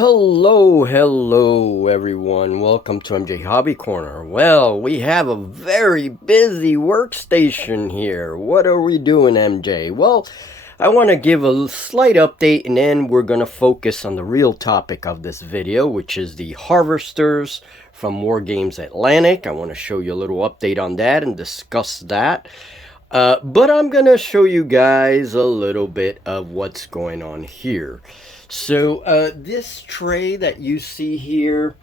Hello everyone. Welcome to MJ Hobby Corner. Well, we have a very busy workstation here. What are we doing, MJ? Well, I want to give a slight update and then we're going to focus on the real topic of this video, which is the harvesters from Wargames Atlantic. I want to show you a little update on that and discuss that. But I'm going to show you guys a little bit of what's going on here. So this tray that you see here,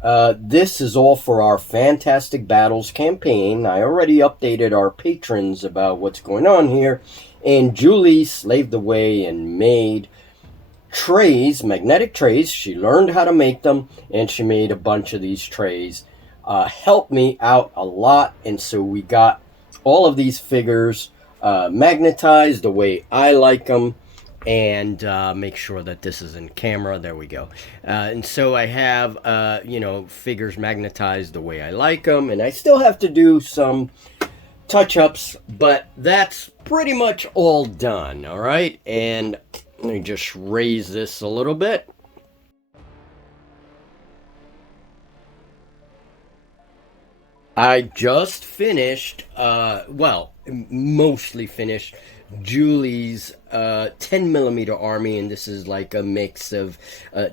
this is all for our Fantastic Battles campaign. I already updated our patrons about what's going on here. And Julie slaved away and made trays, magnetic trays. She learned how to make them, and she made a bunch of these trays. Helped me out a lot, and so we got all of these figures magnetized the way I like them. And make sure that this is in camera. There we go. And so I have, figures magnetized the way I like them. And I still have to do some touch-ups, but that's pretty much all done, all right? And let me just raise this a little bit. I just finished, mostly finished Julie's 10mm army, and this is like a mix of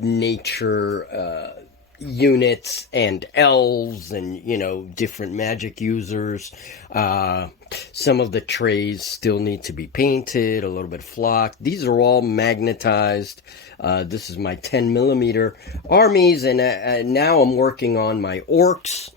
nature units and elves and, different magic users. Some of the trays still need to be painted, a little bit flocked. These are all magnetized. This is my 10mm armies, and now I'm working on my orcs.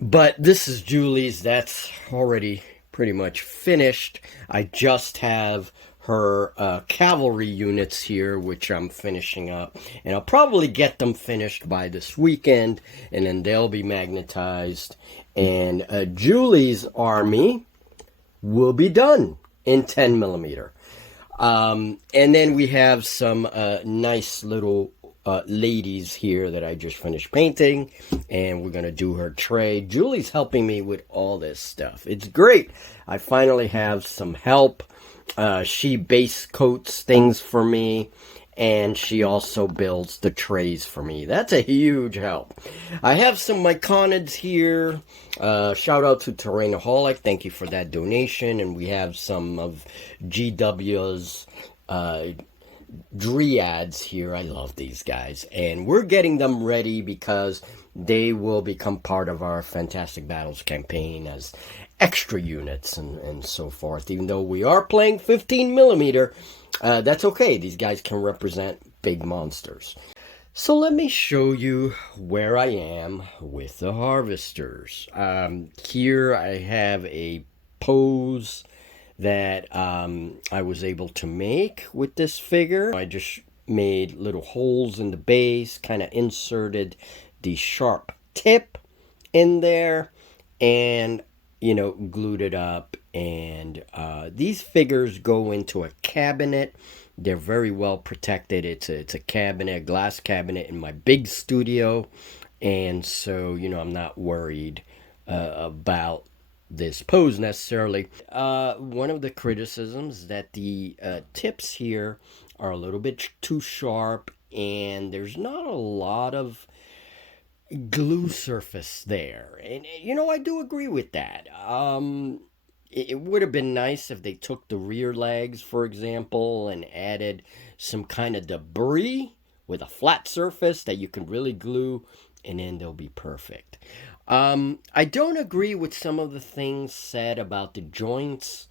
But this is Julie's. That's already pretty much finished. I just have her cavalry units here, which I'm finishing up. And I'll probably get them finished by this weekend, and then they'll be magnetized. And Julie's army will be done in 10mm. And then we have some nice little ladies here that I just finished painting, and we're gonna do her tray. Julie's helping me with all this stuff. It's great. I finally have some help. She base coats things for me, and she also builds the trays for me. That's a huge help. I have some Myconids here. Shout out to Terrainaholic. Thank you for that donation. And we have some of GW's Dryads here. I love these guys, and we're getting them ready because they will become part of our Fantastic Battles campaign as extra units and so forth. Even though we are playing 15mm, that's okay. These guys can represent big monsters. So let me show you where I am with the harvesters. Here I have a pose that I was able to make with this figure. I just made little holes in the base, kind of inserted the sharp tip in there, and glued it up. And these figures go into a cabinet. They're very well protected. It's a cabinet, a glass cabinet in my big studio, and so I'm not worried about this pose necessarily. One of the criticisms that the tips here are a little bit too sharp, and there's not a lot of glue surface there. And I do agree with that. It would have been nice if they took the rear legs, for example, and added some kind of debris with a flat surface that you can really glue, and then they'll be perfect. I don't agree with some of the things said about the joints.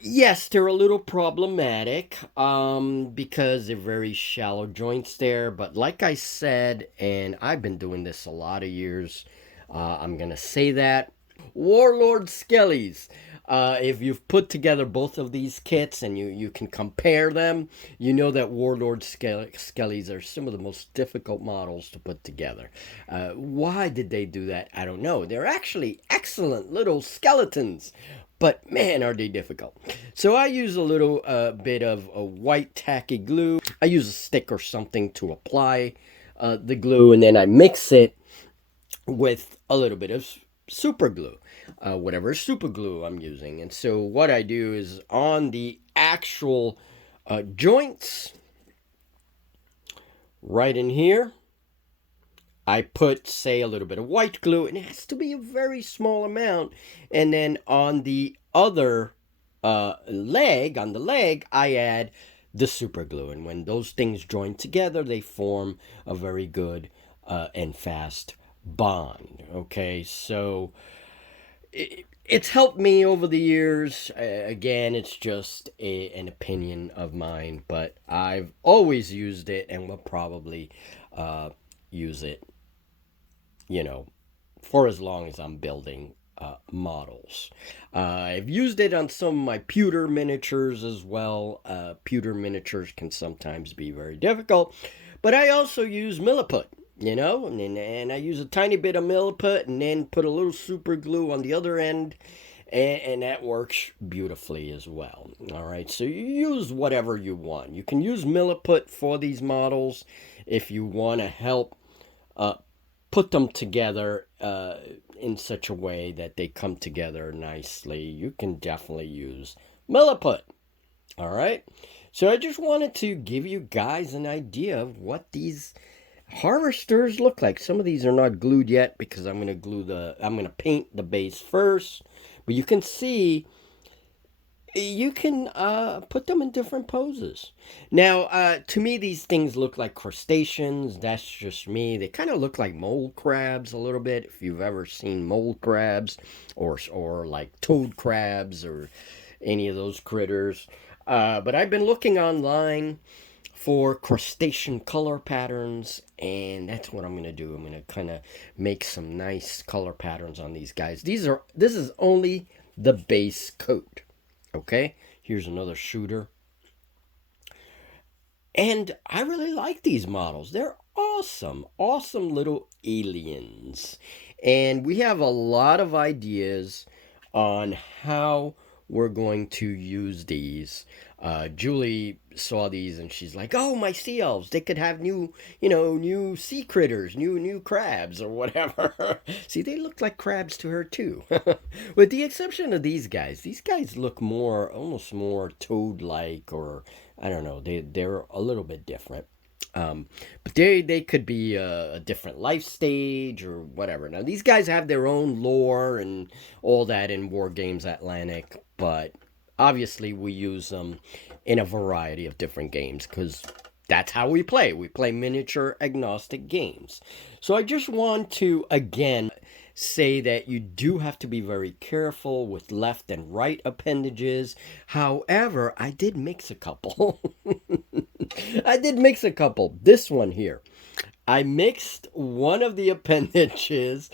Yes, they're a little problematic because they're very shallow joints there. But like I said, and I've been doing this a lot of years, I'm going to say that. Warlord Skellies. If you've put together both of these kits and you can compare them, you know that Warlord Skellies are some of the most difficult models to put together. Why did they do that? I don't know. They're actually excellent little skeletons, but man, are they difficult. So I use a little bit of a white tacky glue. I use a stick or something to apply the glue, and then I mix it with a little bit of super glue, whatever super glue I'm using. And so what I do is on the actual joints, right in here, I put, say, a little bit of white glue, and it has to be a very small amount. And then on the other leg, on the leg, I add the super glue. And when those things join together, they form a very good and fast bond. Okay, so it's helped me over the years. Again, it's just an opinion of mine, but I've always used it and will probably use it, you know, for as long as I'm building models. I've used it on some of my pewter miniatures as well. Pewter miniatures can sometimes be very difficult, but I also use milliput, and I use a tiny bit of milliput and then put a little super glue on the other end, and that works beautifully as well. All right, so you use whatever you want. You can use milliput for these models if you want to help put them together in such a way that they come together nicely. You can definitely use milliput. All right, so I just wanted to give you guys an idea of what these harvesters look like. Some of these are not glued yet because I'm going to paint the base first, but you can see you can put them in different poses. Now, to me, these things look like crustaceans. That's just me. They kind of look like mole crabs a little bit. If you've ever seen mole crabs, or like toad crabs, or any of those critters. But I've been looking online for crustacean color patterns, and that's what I'm going to do. I'm going to kind of make some nice color patterns on these guys. This is only the base coat. Okay, here's another shooter. And I really like these models. They're awesome, awesome little aliens. And we have a lot of ideas on how we're going to use these. Julie saw these and she's like, "Oh, my sea elves! They could have new sea critters, new crabs or whatever." See, they look like crabs to her too, with the exception of these guys. These guys look almost more toad-like, or I don't know. They're a little bit different. But they could be a different life stage or whatever. Now these guys have their own lore and all that in Wargames Atlantic, but obviously we use them in a variety of different games because that's how we play. We play miniature agnostic games. So I just want to again say that you do have to be very careful with left and right appendages. However, I did mix a couple. I did mix a couple. This one here. I mixed one of the appendages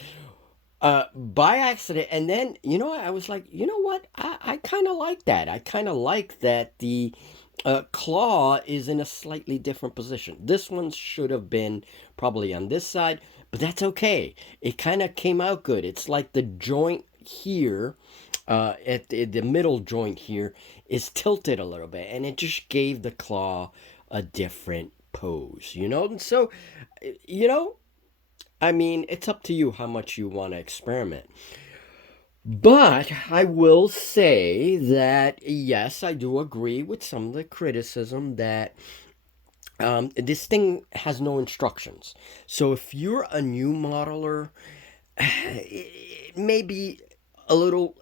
by accident, and then I was like, you know what? I kind of like that. I kind of like that the claw is in a slightly different position. This one should have been probably on this side, but that's okay. It kind of came out good. It's like the joint here, at the middle joint here, is tilted a little bit, and it just gave the claw a different pose, And so, I mean, it's up to you how much you want to experiment. But I will say that, yes, I do agree with some of the criticism that this thing has no instructions. So if you're a new modeler, it may be a little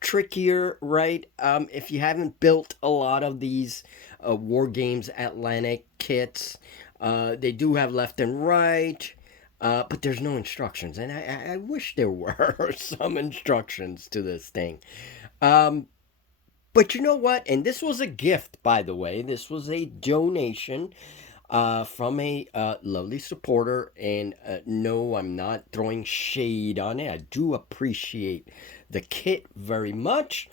trickier, right? If you haven't built a lot of these Wargames Atlantic kits, they do have left and right. But there's no instructions, and I wish there were some instructions to this thing. But you know what? And this was a gift, by the way. This was a donation from a lovely supporter. And no, I'm not throwing shade on it. I do appreciate the kit very much.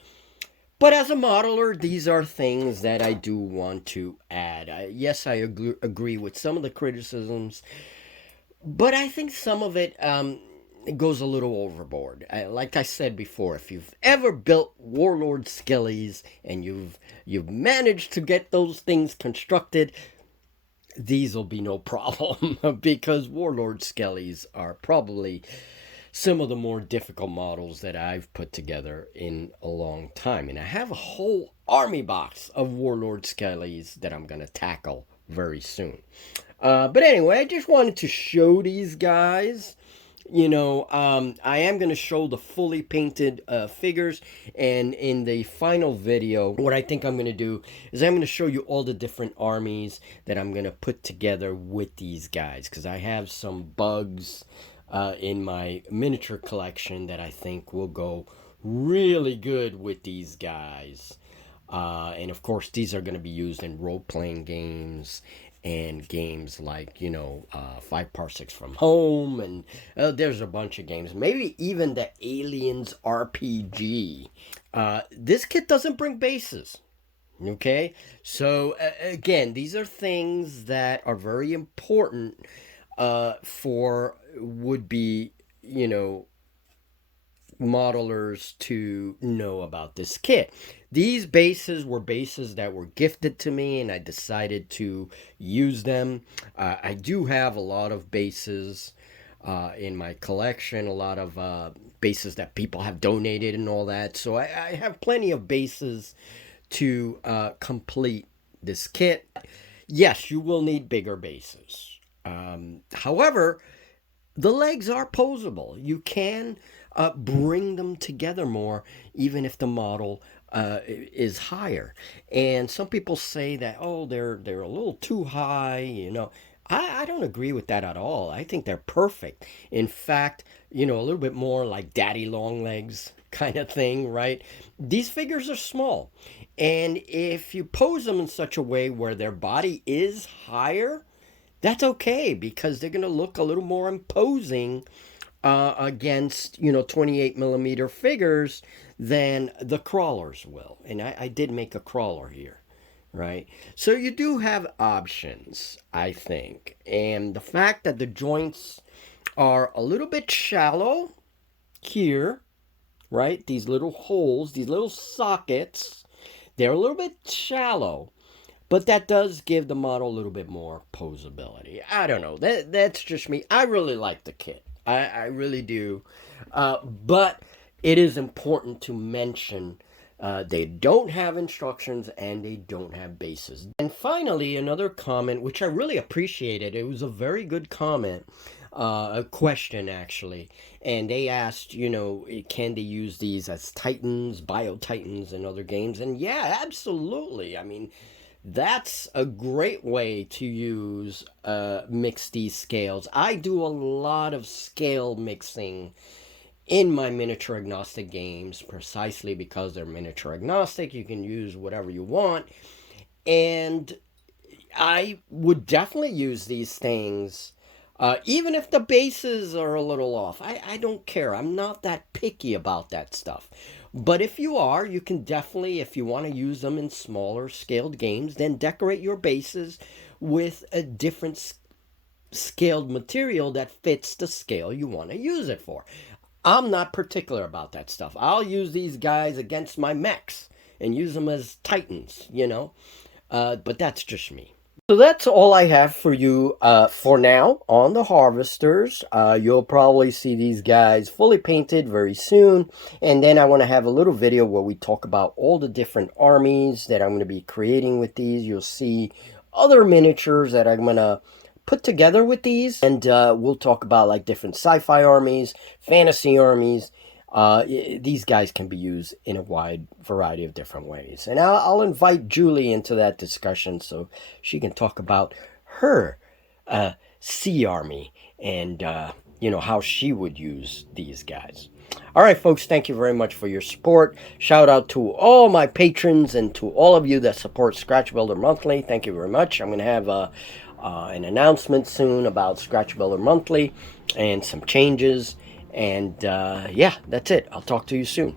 But as a modeler, these are things that I do want to add. Yes, I agree with some of the criticisms, but I think some of it goes a little overboard. Like I said before, if you've ever built Warlord Skellies and you've managed to get those things constructed, these will be no problem because Warlord Skellies are probably some of the more difficult models that I've put together in a long time. And I have a whole army box of Warlord Skellies that I'm going to tackle very soon. But anyway, I just wanted to show these guys. I am going to show the fully painted figures, and in the final video, what I think I'm going to do is I'm going to show you all the different armies that I'm going to put together with these guys, because I have some bugs in my miniature collection that I think will go really good with these guys. And of course, these are going to be used in role-playing games and games like, 5 Parsecs from Home, and there's a bunch of games. Maybe even the Aliens RPG. This kit doesn't bring bases. Okay? So, again, these are things that are very important for would-be, modelers to know about this kit. These bases were bases that were gifted to me, and I decided to use them. I do have a lot of bases in my collection, a lot of bases that people have donated and all that. So I have plenty of bases to complete this kit. Yes, you will need bigger bases. However, the legs are posable. You can bring them together more, even if the model is higher. And some people say that, oh, they're a little too high. I don't agree with that at all. I think they're perfect. In fact, a little bit more like daddy long legs kind of thing, right? These figures are small. And if you pose them in such a way where their body is higher, that's okay, because they're going to look a little more imposing against 28 millimeter figures than the crawlers will. And I did make a crawler here, right? So you do have options, I think. And the fact that the joints are a little bit shallow here, right? These little holes, these little sockets, they're a little bit shallow. But that does give the model a little bit more posability. I don't know. That's just me. I really like the kit. I really do. But it is important to mention they don't have instructions and they don't have bases. And finally, another comment, which I really appreciated. It was a very good comment. A question, actually. And they asked, can they use these as Titans, Bio-Titans, and other games? And yeah, absolutely. I mean, that's a great way to use mix these scales. I do a lot of scale mixing in my miniature agnostic games, precisely because they're miniature agnostic. You can use whatever you want. And I would definitely use these things, even if the bases are a little off. I don't care. I'm not that picky about that stuff. But if you are, you can definitely, if you want to use them in smaller scaled games, then decorate your bases with a different scaled material that fits the scale you want to use it for. I'm not particular about that stuff. I'll use these guys against my mechs and use them as Titans, but that's just me. So that's all I have for you for now on the Harvesters. You'll probably see these guys fully painted very soon. And then I want to have a little video where we talk about all the different armies that I'm going to be creating with these. You'll see other miniatures that I'm going to put together with these. And we'll talk about like different sci-fi armies, fantasy armies. These guys can be used in a wide variety of different ways. And I'll invite Julie into that discussion so she can talk about her sea army and, how she would use these guys. All right, folks, thank you very much for your support. Shout out to all my patrons and to all of you that support Scratch Builder Monthly. Thank you very much. I'm going to have an announcement soon about Scratch Builder Monthly and some changes. And yeah, that's it. I'll talk to you soon.